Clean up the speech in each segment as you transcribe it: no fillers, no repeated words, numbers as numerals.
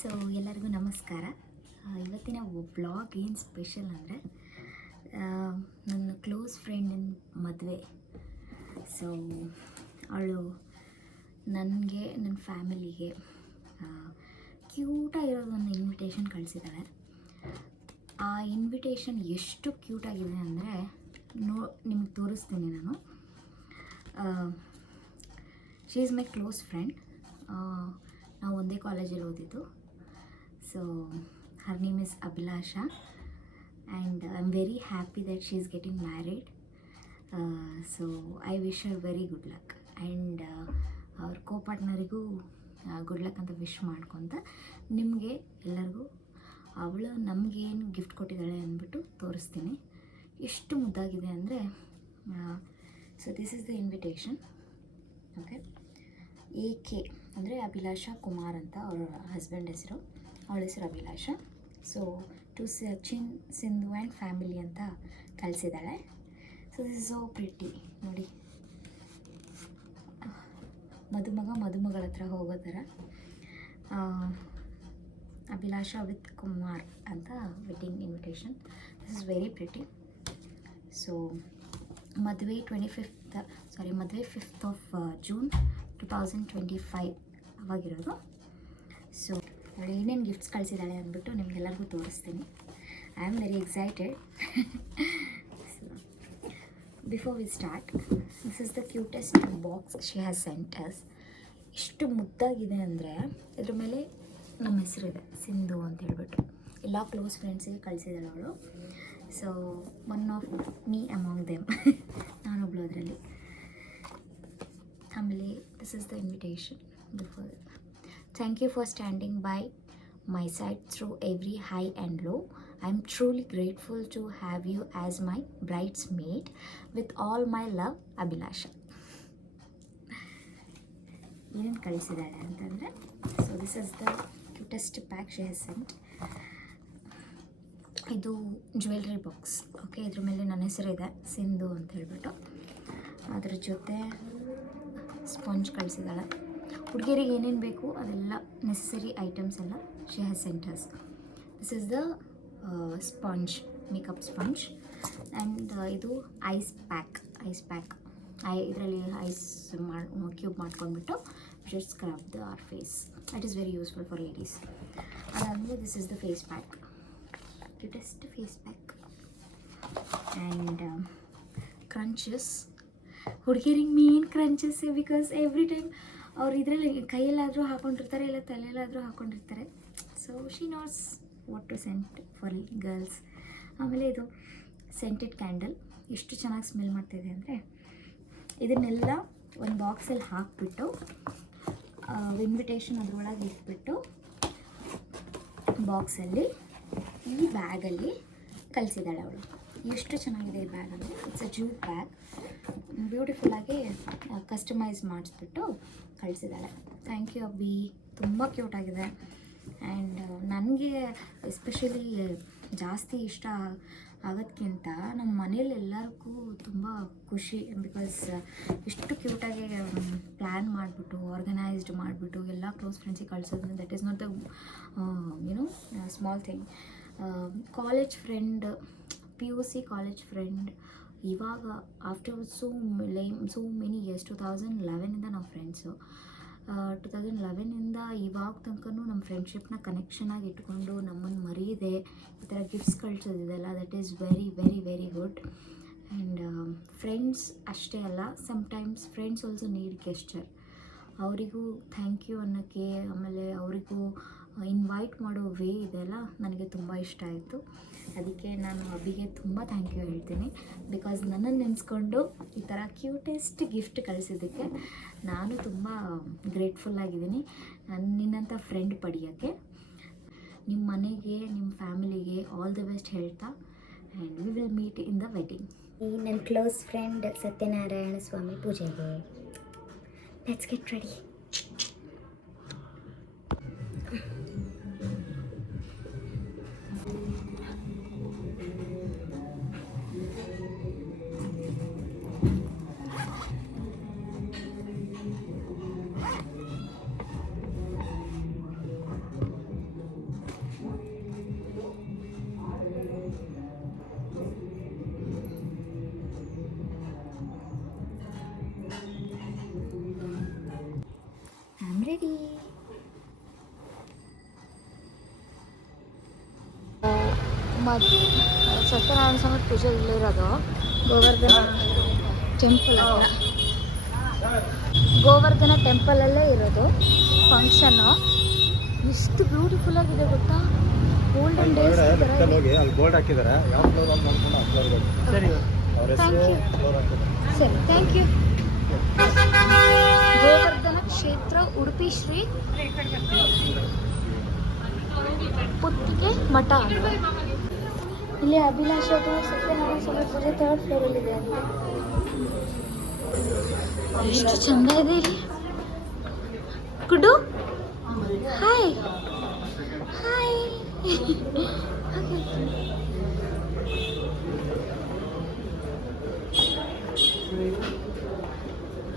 So ಎಲ್ಲರಿಗೂ ನಮಸ್ಕಾರ. ಇವತ್ತಿನ ವ್ಲಾಗ್ ಏನು ಸ್ಪೆಷಲ್ ಅಂದರೆ ನನ್ನ ಕ್ಲೋಸ್ ಫ್ರೆಂಡಿನ ಮದುವೆ. ಸೊ ಅವಳು ನನಗೆ ನನ್ನ ಫ್ಯಾಮಿಲಿಗೆ ಕ್ಯೂಟಾಗಿರೋದು ಒಂದು ಇನ್ವಿಟೇಷನ್ ಕಳಿಸಿದ್ದಾಳೆ. ಆ ಇನ್ವಿಟೇಷನ್ ಎಷ್ಟು ಕ್ಯೂಟಾಗಿದೆ ಅಂದರೆ ನಿಮ್ಗೆ ತೋರಿಸ್ತೀನಿ ನಾನು. She is my close friend. ನಾವು ಒಂದೇ ಕಾಲೇಜಲ್ಲಿ ಓದಿದ್ದು. So her name is Abhilasha and I'm very happy that she is getting married. So I wish her very good luck and ಅವ್ರ ಕೋ-ಪಾರ್ಟ್ನರಿಗೂ ಗುಡ್ ಲಕ್ ಅಂತ ವಿಶ್ ಮಾಡ್ಕೊತ ನಿಮಗೆ ಎಲ್ಲರಿಗೂ ಅವಳು ನಮಗೇನು ಗಿಫ್ಟ್ ಕೊಟ್ಟಿದ್ದಾಳೆ ಅಂದ್ಬಿಟ್ಟು ತೋರಿಸ್ತೀನಿ. ಎಷ್ಟು ಮುದ್ದಾಗಿದೆ ಅಂದರೆ, so this is the invitation. Okay, AK ಅಂದರೆ ಅಭಿಲಾಷಾ ಕುಮಾರ್ ಅಂತ ಅವರ ಹಸ್ಬೆಂಡ್ ಹೆಸರು, ಅವಳ ಹೆಸರು Abhilasha. So to Sachin Sindhu and family ಅಂತ ಕಳಿಸಿದ್ದಾಳೆ. So this is so pretty. ನೋಡಿ, ಮದುಮಗಳ ಹತ್ರ ಹೋಗೋ ಥರ ಅಭಿಲಾಷಾ ವಿತ್ ಕುಮಾರ್ ಅಂತ wedding invitation. This is very pretty. So ಮದುವೆ 5th ಆಫ್ ಜೂನ್ 2025 ಅವಾಗಿರೋದು. ಸೊ ಅವಳು ಏನೇನು ಗಿಫ್ಟ್ಸ್ ಕಳಿಸಿದ್ದಾಳೆ ಅಂದ್ಬಿಟ್ಟು ನಿಮಗೆಲ್ಲರಿಗೂ ತೋರಿಸ್ತೀನಿ. I am very excited. So before we start, this is the cutest box she has sent us. ಎಷ್ಟು ಮುದ್ದಾಗಿದೆ ಅಂದರೆ ಇದ್ರ ಮೇಲೆ ನಮ್ಮ ಹೆಸರಿದೆ, ಸಿಂಧು ಅಂತ ಹೇಳ್ಬಿಟ್ಟು. ಎಲ್ಲ ಕ್ಲೋಸ್ ಫ್ರೆಂಡ್ಸಿಗೆ ಕಳಿಸಿದ್ದಾಳೆ ಅವಳು. So one of me among them. ನಾನೊಬ್ಳು ಅದರಲ್ಲಿ. ಆಮೇಲೆ this is the invitation. Before, thank you for standing by my side through every high and low. I am truly grateful to have you as my bridesmaid with all my love, Abhilasha. ಏನೇನು ಕಳಿಸಿದ್ದಾಳೆ ಅಂತಂದರೆ, so this is the cutest pack she has sent. ಇದು jewellery box. Okay, ಇದ್ರ ಮೇಲೆ ನನ್ನ ಹೆಸರಿದೆ, ಸಿಂಧು ಅಂತ ಹೇಳ್ಬಿಟ್ಟು. ಅದ್ರ ಜೊತೆ ಸ್ಪಾಂಜ್ ಕಳಿಸಿದ್ದಾಳೆ. ಹುಡುಗಿಯರಿಗೆ ಏನೇನು ಬೇಕು ಅದೆಲ್ಲ ನೆಸೆಸರಿ ಐಟಮ್ಸ್ ಎಲ್ಲ she has sent us. This is the sponge, makeup sponge. And ಇದು ಐಸ್ ಪ್ಯಾಕ್. ಇದರಲ್ಲಿ ಐಸ್ ಕ್ಯೂಬ್ ಮಾಡ್ಕೊಂಡ್ಬಿಟ್ಟು just scrub the our face. That is very useful for ladies. ಅದಾದಮೇಲೆ this is the face pack, cutest face pack. And crunches. ಹುಡುಗಿಯರಿಗೆ main ಕ್ರಂಚಸ್ಸೇ, because every time ಅವ್ರು ಇದರಲ್ಲಿ ಕೈಯಲ್ಲಾದರೂ ಹಾಕ್ಕೊಂಡಿರ್ತಾರೆ, ಇಲ್ಲ ತಲೆಯಲ್ಲಾದರೂ ಹಾಕ್ಕೊಂಡಿರ್ತಾರೆ. So she knows what to sent for girls. ಆಮೇಲೆ ಇದು ಸೆಂಟೆಡ್ ಕ್ಯಾಂಡಲ್. ಎಷ್ಟು ಚೆನ್ನಾಗಿ ಸ್ಮೆಲ್ ಮಾಡ್ತಾಯಿದೆ ಅಂದರೆ, ಇದನ್ನೆಲ್ಲ ಒಂದು ಬಾಕ್ಸಲ್ಲಿ ಹಾಕಿಬಿಟ್ಟು ಇನ್ವಿಟೇಷನ್ ಅದರೊಳಗೆ ಇಟ್ಬಿಟ್ಟು ಬಾಕ್ಸಲ್ಲಿ ಈ ಬ್ಯಾಗಲ್ಲಿ ಕಳಿಸಿದ್ದಾಳೆ ಅವಳು. ಎಷ್ಟು ಚೆನ್ನಾಗಿದೆ ಈ ಬ್ಯಾಗ್ ಅಂದರೆ, ಇಟ್ಸ್ ಅ ಜೂಟ್ ಬ್ಯಾಗ್. ಬ್ಯೂಟಿಫುಲ್ಲಾಗಿ ಕಸ್ಟಮೈಸ್ ಮಾಡಿಸ್ಬಿಟ್ಟು ಕಳಿಸಿದ್ದಾಳೆ. ಥ್ಯಾಂಕ್ ಯು ಅಬ್ಬಿ, ತುಂಬ ಕ್ಯೂಟಾಗಿದೆ. ಆ್ಯಂಡ್ ನನಗೆ ಎಸ್ಪೆಷಲಿ ಜಾಸ್ತಿ ಇಷ್ಟ ಆಗೋದಕ್ಕಿಂತ ನಮ್ಮ ಮನೇಲಿ ಎಲ್ಲರಿಗೂ ತುಂಬ ಖುಷಿ. ಬಿಕಾಸ್ ಇಷ್ಟು ಕ್ಯೂಟಾಗಿ ಪ್ಲ್ಯಾನ್ ಮಾಡಿಬಿಟ್ಟು ಆರ್ಗನೈಸ್ಡ್ ಮಾಡಿಬಿಟ್ಟು ಎಲ್ಲ ಕ್ಲೋಸ್ ಫ್ರೆಂಡ್ಸಿಗೆ ಕಳಿಸೋದು, that is not the small thing. College friend, PUC college friend, ಇವಾಗ ಆಫ್ಟರ್ ಸೋ ಮೆನಿ ಇಯರ್ಸ್, 2011ಇಂದ ನಾವು ಫ್ರೆಂಡ್ಸು. 2011ಇಂದ ಇವಾಗ ತನಕನೂ ನಮ್ಮ ಫ್ರೆಂಡ್ಶಿಪ್ನ ಕನೆಕ್ಷನ್ ಆಗಿ ಇಟ್ಕೊಂಡು ನಮ್ಮನ್ನು ಮರೀದೆ ಈ ಥರ ಗಿಫ್ಟ್ಸ್ ಕಳಿಸೋದಿದೆಲ್ಲ, that is very very very good. And friends ಅಷ್ಟೇ ಅಲ್ಲ, sometimes friends also need gesture. ಅವರಿಗೂ ಥ್ಯಾಂಕ್ ಯು ಅನ್ನೋಕ್ಕೆ, ಆಮೇಲೆ ಅವರಿಗೂ ಇನ್ವೈಟ್ ಮಾಡೋ ವೇ ಇದೆಲ್ಲ ನನಗೆ ತುಂಬ ಇಷ್ಟ ಆಯಿತು. ಅದಕ್ಕೆ ನಾನು ಅಭಿಗೆ ತುಂಬ ಥ್ಯಾಂಕ್ ಯು ಹೇಳ್ತೀನಿ. ಬಿಕಾಸ್ ನನ್ನನ್ನು ನೆನೆಸ್ಕೊಂಡು ಈ ಥರ ಕ್ಯೂಟೆಸ್ಟ್ ಗಿಫ್ಟ್ ಕಳಿಸಿದ್ದಕ್ಕೆ ನಾನು ತುಂಬ ಗ್ರೇಟ್ಫುಲ್ಲಾಗಿದ್ದೀನಿ. ನಿನ್ನಂಥ ಫ್ರೆಂಡ್ ಪಡೆಯೋಕ್ಕೆ. ನಿಮ್ಮ ಮನೆಗೆ, ನಿಮ್ಮ ಫ್ಯಾಮಿಲಿಗೆ ಆಲ್ ದಿ ಬೆಸ್ಟ್ ಹೇಳ್ತಾ, and we will meet in the wedding. ನನ್ನ ಕ್ಲೋಸ್ ಫ್ರೆಂಡ್ ಸತ್ಯನಾರಾಯಣ ಸ್ವಾಮಿ ಪೂಜೆಗೆ. Let's get ready. ಮತ್ತು ಸತ್ಯನಾರಾಯಣ ಸ್ವಾಮಿ ಪೂಜೆ ಇಲ್ಲಿರೋದು ಗೋವರ್ಧನ ಟೆಂಪಲ್ ಹತ್ರ. ಗೋವರ್ಧನ ಟೆಂಪಲಲ್ಲೇ ಇರೋದು ಫಂಕ್ಷನ್ನು. ಎಷ್ಟು ಬ್ಯೂಟಿಫುಲ್ ಆಗಿದೆ ಗೊತ್ತಾ, ಗೋಲ್ಡನ್ ಡೇಸ್. ಗೋಲ್ಡ್ ಹಾಕಿದ್ದಾರೆ. ಸರಿ, ಥ್ಯಾಂಕ್ ಯು. ಗೋವರ್ಧನ ಕ್ಷೇತ್ರ ಉಡುಪಿ ಶ್ರೀ ಪುತ್ತಿಗೆ ಮಠ ಅಂತ. ಇಲ್ಲಿ ಅಭಿಲಾಷದು ಸತ್ಯನಾರಾಯಣ ಸ್ವಾಮಿ ಪೂಜೆ 3rd ಫ್ಲೋರಲ್ಲಿದೆ ಅಂತ. ಎಷ್ಟು ಚಂದ ಇದೆ ಇಲ್ಲಿ. Guddu, hi hi.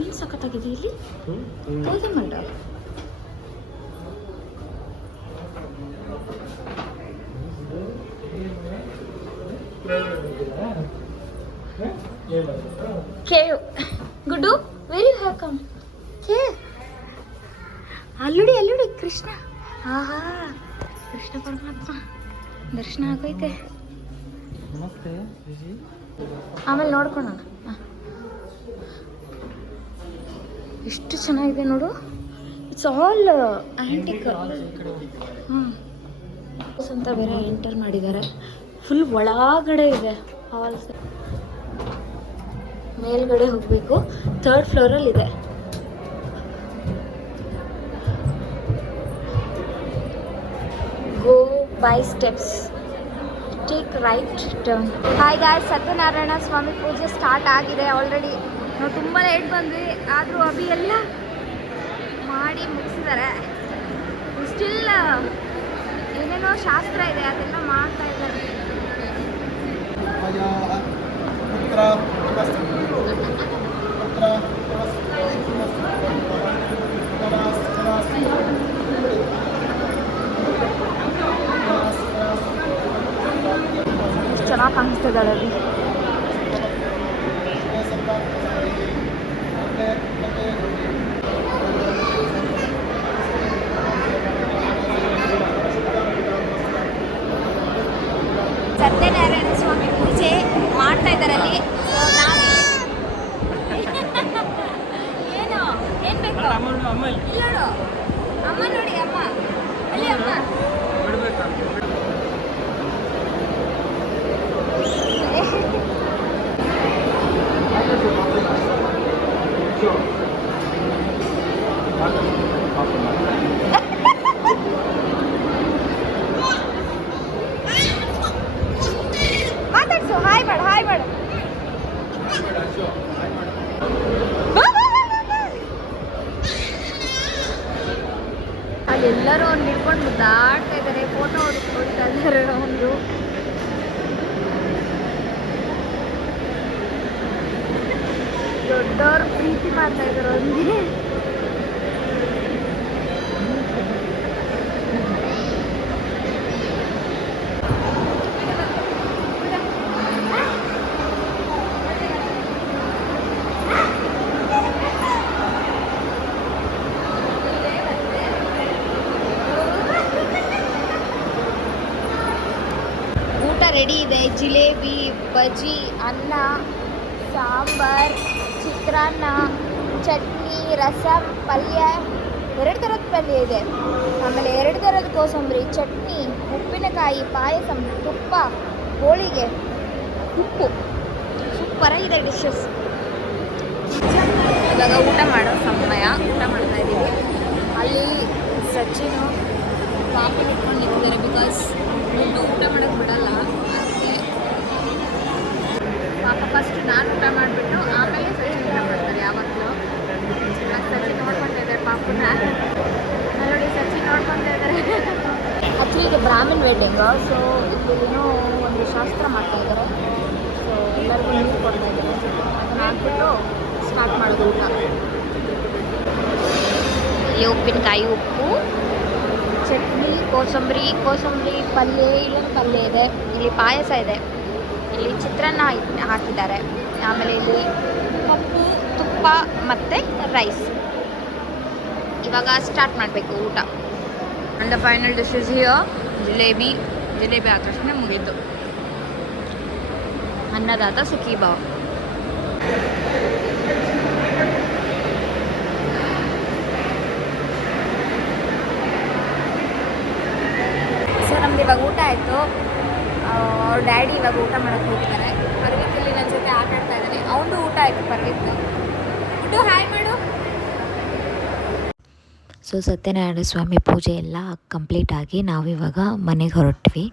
ಏನು ಸಖತ್ತಾಗಿದೆ ಇಲ್ಲಿ. Godhi Manda cave. Guddu, very you have come cave. ಅಲ್ಲುಡಿ ಕೃಷ್ಣ. ಆಹಾ, ಕೃಷ್ಣ ಪರಮಾತ್ಮ ದರ್ಶನ ಆಗೋಯ್ತೆ. ಆಮೇಲೆ ನೋಡ್ಕೊಳ್ಳೋಣ. ಎಷ್ಟು ಚೆನ್ನಾಗಿದೆ ನೋಡು. It's all antique. ಅಂತ ಬೇರೆ ಎಂಟರ್ ಮಾಡಿದ್ದಾರೆ. ಫುಲ್ ಒಳಗಡೆ ಇದೆ ಹಾಲ್ಸ್. ಮೇಲ್ಗಡೆ ಹೋಗಬೇಕು, 3rd ಫ್ಲೋರಲ್ಲಿದೆ. Go by steps, take right turn. Hi guys, Satyanarayana Swamy ಪೂಜೆ ಸ್ಟಾರ್ಟ್ ಆಗಿದೆ ಆಲ್ರೆಡಿ. ನಾವು ತುಂಬ ಲೇಟ್ ಬಂದ್ವಿ, ಆದರೂ ಅಭಿ ಎಲ್ಲ ಮಾಡಿ ಮುಗಿಸಿದ್ದಾರೆ. ಸ್ಟಿಲ್ ಏನೇನೋ ಶಾಸ್ತ್ರ ಇದೆ, ಅದೆಲ್ಲ ಮಾಡ್ತಾ ಇದ್ದಾರೆ. ಚೆನ್ನಾಗಿ ಕಾಣಿಸ್ತಿದ್ದಾಳೆ ಅಲ್ಲಿ. ಸತ್ಯನಾರಾಯಣ ಸ್ವಾಮಿ ಪೂಜೆ ಮಾಡ್ತಾ ಇದ್ದಾರೆ ಅಲ್ಲಿ. ಏನು ಏನು ಬೇಕು? ಇಲ್ಲೋಡು ಅಮ್ಮ, ನೋಡಿ ಅಮ್ಮ ಅಲ್ಲಿ, ಅಮ್ಮ ಮಾತಾಡ್ಸು. ಹಾಯ್ ಮಾಡು, ಹಾಯ್ ಮಾಡು. ಎಲ್ಲರೂ ಅವ್ನು ಹಿಡ್ಕೊಂಡು ಮುದ್ದಾಡ್ತಾ ಇದ್ದಾರೆ, ಫೋಟೋ ಹೊಡ್ಕೊಳ್ತಾ ಇದ್ದಾರೆ. ಒಂದು ದೊಡ್ಡವ್ರು ಪ್ರೀತಿ ಮಾಡ್ತಾ ಇದ್ದಾರೆ ಅವನಿಗೆ. ರೆಡಿ ಇದೆ. ಜಿಲೇಬಿ, ಬಜ್ಜಿ, ಅನ್ನ, ಸಾಂಬಾರ್, ಚಿತ್ರಾನ್ನ, ಚಟ್ನಿ, ರಸಂ, ಪಲ್ಯ, 2 ಥರದ ಪಲ್ಯ ಇದೆ. ಆಮೇಲೆ 2 ಥರದ ಕೋಸಂಬರಿ, ಚಟ್ನಿ, ಉಪ್ಪಿನಕಾಯಿ, ಪಾಯಸ, ತುಪ್ಪ, ಹೋಳಿಗೆ, ಉಪ್ಪು. ಸೂಪರಾಗಿದೆ ಡಿಶಸ್. ಇವಾಗ ಊಟ ಮಾಡೋ ಸಮಯ. ಊಟ ಮಾಡ್ತಾ ಇದ್ದೀವಿ. ಅಲ್ಲಿ ಸಚಿನು ಪಾಪ ಇಟ್ಕೊಂಡು ನಿಂತಿದ್ದಾರೆ, ಬಿಕಾಸ್ ಊಟ ಮಾಡೋಕ್ಕೆ ಬಿಡಲ್ಲ. ಅದಕ್ಕೆ ಪಾಪ ಫಸ್ಟ್ ನಾನು ಊಟ ಮಾಡಿಬಿಟ್ಟು ಆಮೇಲೆ ಸಚಿನ್ ಊಟ ಮಾಡ್ತಾರೆ ಯಾವತ್ತೂ. ಸಚಿನ್ ನೋಡ್ಕೊತಾ ಇದ್ದಾರೆ ಪಾಪನ. ನೋಡಿ ಸಚಿನ್ ನೋಡ್ಕೊತಾ ಇದ್ದಾರೆ. ಆ್ಯಕ್ಚುಲಿ ಇದು ಬ್ರಾಹ್ಮಣ್ ವೆಡ್ಡಿಂಗು. ಸೊ ಇಲ್ಲೇನೋ ಒಂದು ಶಾಸ್ತ್ರ ಮಾಡ್ತಾ ಇದ್ದಾರೆ. ಸೊ ಎಲ್ಲರಿಗೂ ನೀರು ಕೊಡ್ತಾ ಇದ್ದಾರೆ. ಅದನ್ನ ಹಾಕ್ಬಿಟ್ಟು ಸ್ಟಾರ್ಟ್ ಮಾಡೋದು ಊಟ. ಇಲ್ಲಿ ಉಪ್ಪಿನಕಾಯಿ, ಉಪ್ಪು, ಚಟ್ನಿ, ಕೋಸಂಬರಿ ಪಲ್ಯ, ಇಲ್ಲೊಂದು ಪಲ್ಯ ಇದೆ. ಇಲ್ಲಿ ಪಾಯಸ ಇದೆ. ಇಲ್ಲಿ ಚಿತ್ರಾನ್ನ ಹಾಕಿದ್ದಾರೆ. ಆಮೇಲೆ ಇಲ್ಲಿ ಪಪ್ಪು, ತುಪ್ಪ ಮತ್ತು ರೈಸ್. ಇವಾಗ ಸ್ಟಾರ್ಟ್ ಮಾಡಬೇಕು ಊಟ. And the final dish is here jalebi. Jalebi ಆದ ತಕ್ಷಣ ಮುಗೀತು. ಅನ್ನದಾತ ಸುಖೀಭಾವ. ಸೊ ನಮ್ದು ಇವಾಗ ಊಟ ಆಯಿತು. ಅವ್ರ ಡ್ಯಾಡಿ ಇವಾಗ ಊಟ ಮಾಡೋಕ್ಕೆ ಹೋಗಿದ್ದಾರೆ. ಪರ್ವಿಕಲ್ಲಿ ನನ್ನ ಜೊತೆ ಆಟ ಆಡ್ತಾ ಇದ್ದಾನೆ. ಅವನದು ಊಟ ಆಯಿತು. ಪರ್ವಿಕ್ ಊಟ ಹಾಯ್ ಮಾಡು. ಸೊ ಸತ್ಯನಾರಾಯಣ ಸ್ವಾಮಿ ಪೂಜೆ ಎಲ್ಲ ಕಂಪ್ಲೀಟ್ ಆಗಿ ನಾವಿವಾಗ ಮನೆಗೆ ಹೊರಟ್ವಿ.